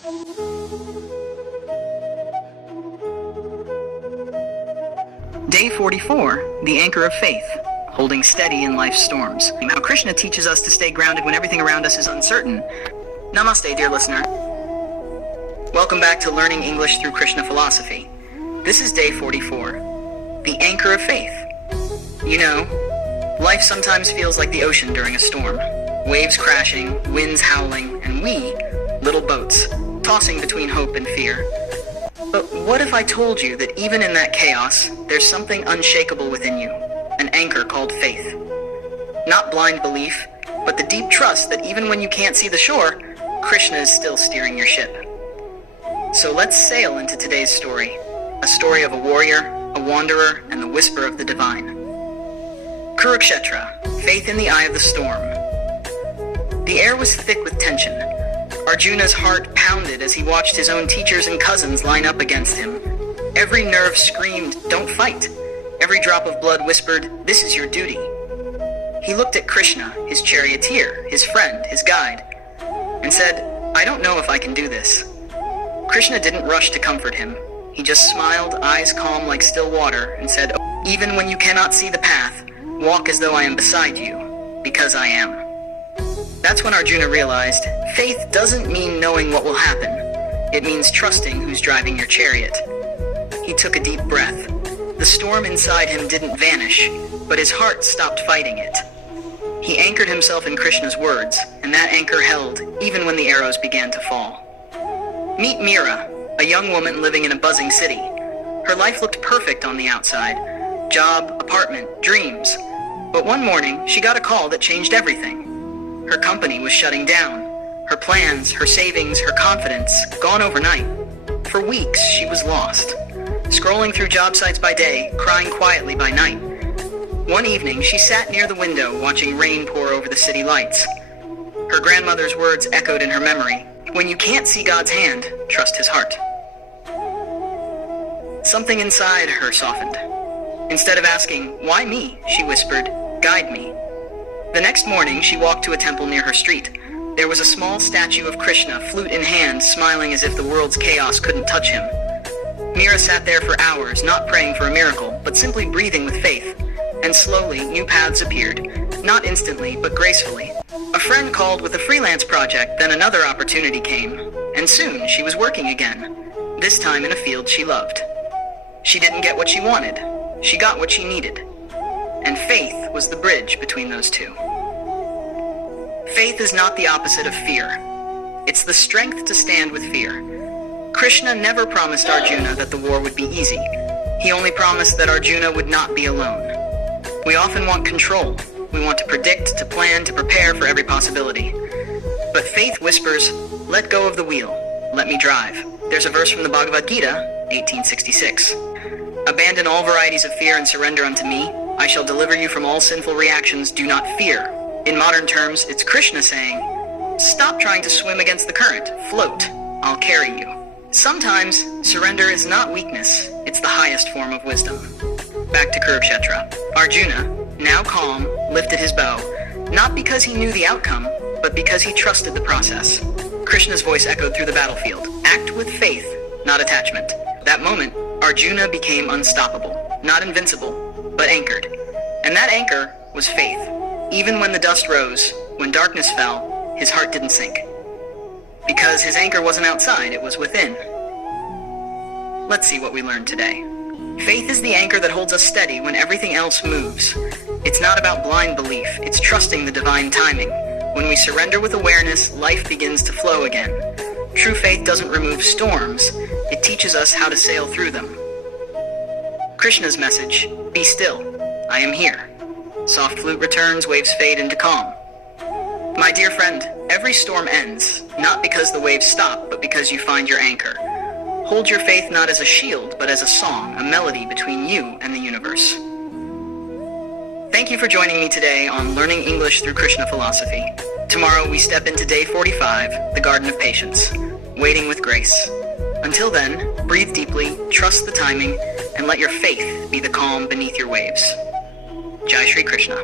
Day 44, the anchor of faith, holding steady in life's storms. How Krishna teaches us to stay grounded when everything around us is uncertain. Namaste, dear listener. Welcome back to Learning English Through Krishna Philosophy. This is Day 44, the anchor of faith. You know, life sometimes feels like the ocean during a storm. Waves crashing, winds howling, and we, little boats, tossing between hope and fear. But what if I told you that even in that chaos, there's something unshakable within you, an anchor called faith? Not blind belief, but the deep trust that even when you can't see the shore, Krishna is still steering your ship. So let's sail into today's story, a story of a warrior, a wanderer, and the whisper of the divine. Kurukshetra, faith in the eye of the storm. The air was thick with tension. Arjuna's heart pounded as he watched his own teachers and cousins line up against him. Every nerve screamed, "Don't fight." Every drop of blood whispered, "This is your duty." He looked at Krishna, his charioteer, his friend, his guide, and said, "I don't know if I can do this." Krishna didn't rush to comfort him. He just smiled, eyes calm like still water, and said, "Even when you cannot see the path, walk as though I am beside you, because I am." That's when Arjuna realized, faith doesn't mean knowing what will happen. It means trusting who's driving your chariot. He took a deep breath. The storm inside him didn't vanish, but his heart stopped fighting it. He anchored himself in Krishna's words, and that anchor held even when the arrows began to fall. Meet Meera, a young woman living in a buzzing city. Her life looked perfect on the outside. Job, apartment, dreams. But one morning, she got a call that changed everything. Her company was shutting down. Her plans, her savings, her confidence, gone overnight. For weeks, she was lost. Scrolling through job sites by day, crying quietly by night. One evening, she sat near the window watching rain pour over the city lights. Her grandmother's words echoed in her memory. When you can't see God's hand, trust his heart. Something inside her softened. Instead of asking, "Why me?" she whispered, "Guide me." The next morning, she walked to a temple near her street. There was a small statue of Krishna, flute in hand, smiling as if the world's chaos couldn't touch him. Meera sat there for hours, not praying for a miracle, but simply breathing with faith. And slowly, new paths appeared. Not instantly, but gracefully. A friend called with a freelance project, then another opportunity came. And soon, she was working again. This time in a field she loved. She didn't get what she wanted. She got what she needed. And faith was the bridge between those two. Faith is not the opposite of fear. It's the strength to stand with fear. Krishna never promised Arjuna that the war would be easy. He only promised that Arjuna would not be alone. We often want control. We want to predict, to plan, to prepare for every possibility. But faith whispers, "Let go of the wheel. Let me drive." There's a verse from the Bhagavad Gita, 1866. "Abandon all varieties of fear and surrender unto me. I shall deliver you from all sinful reactions. Do not fear." In modern terms, it's Krishna saying, "Stop trying to swim against the current. Float. I'll carry you." Sometimes, surrender is not weakness. It's the highest form of wisdom. Back to Kurukshetra. Arjuna, now calm, lifted his bow, not because he knew the outcome, but because he trusted the process. Krishna's voice echoed through the battlefield. Act with faith, not attachment. That moment, Arjuna became unstoppable. Not invincible, but anchored. And that anchor was faith. Even when the dust rose, when darkness fell, his heart didn't sink. Because his anchor wasn't outside, it was within. Let's see what we learned today. Faith is the anchor that holds us steady when everything else moves. It's not about blind belief, it's trusting the divine timing. When we surrender with awareness, life begins to flow again. True faith doesn't remove storms, it teaches us how to sail through them. Krishna's message, be still, I am here. Soft flute returns, waves fade into calm. My dear friend, every storm ends, not because the waves stop, but because you find your anchor. Hold your faith not as a shield, but as a song, a melody between you and the universe. Thank you for joining me today on Learning English Through Krishna Philosophy. Tomorrow we step into Day 45, the Garden of Patience, waiting with grace. Until then, breathe deeply, trust the timing, and let your faith be the calm beneath your waves. Jai Shri Krishna.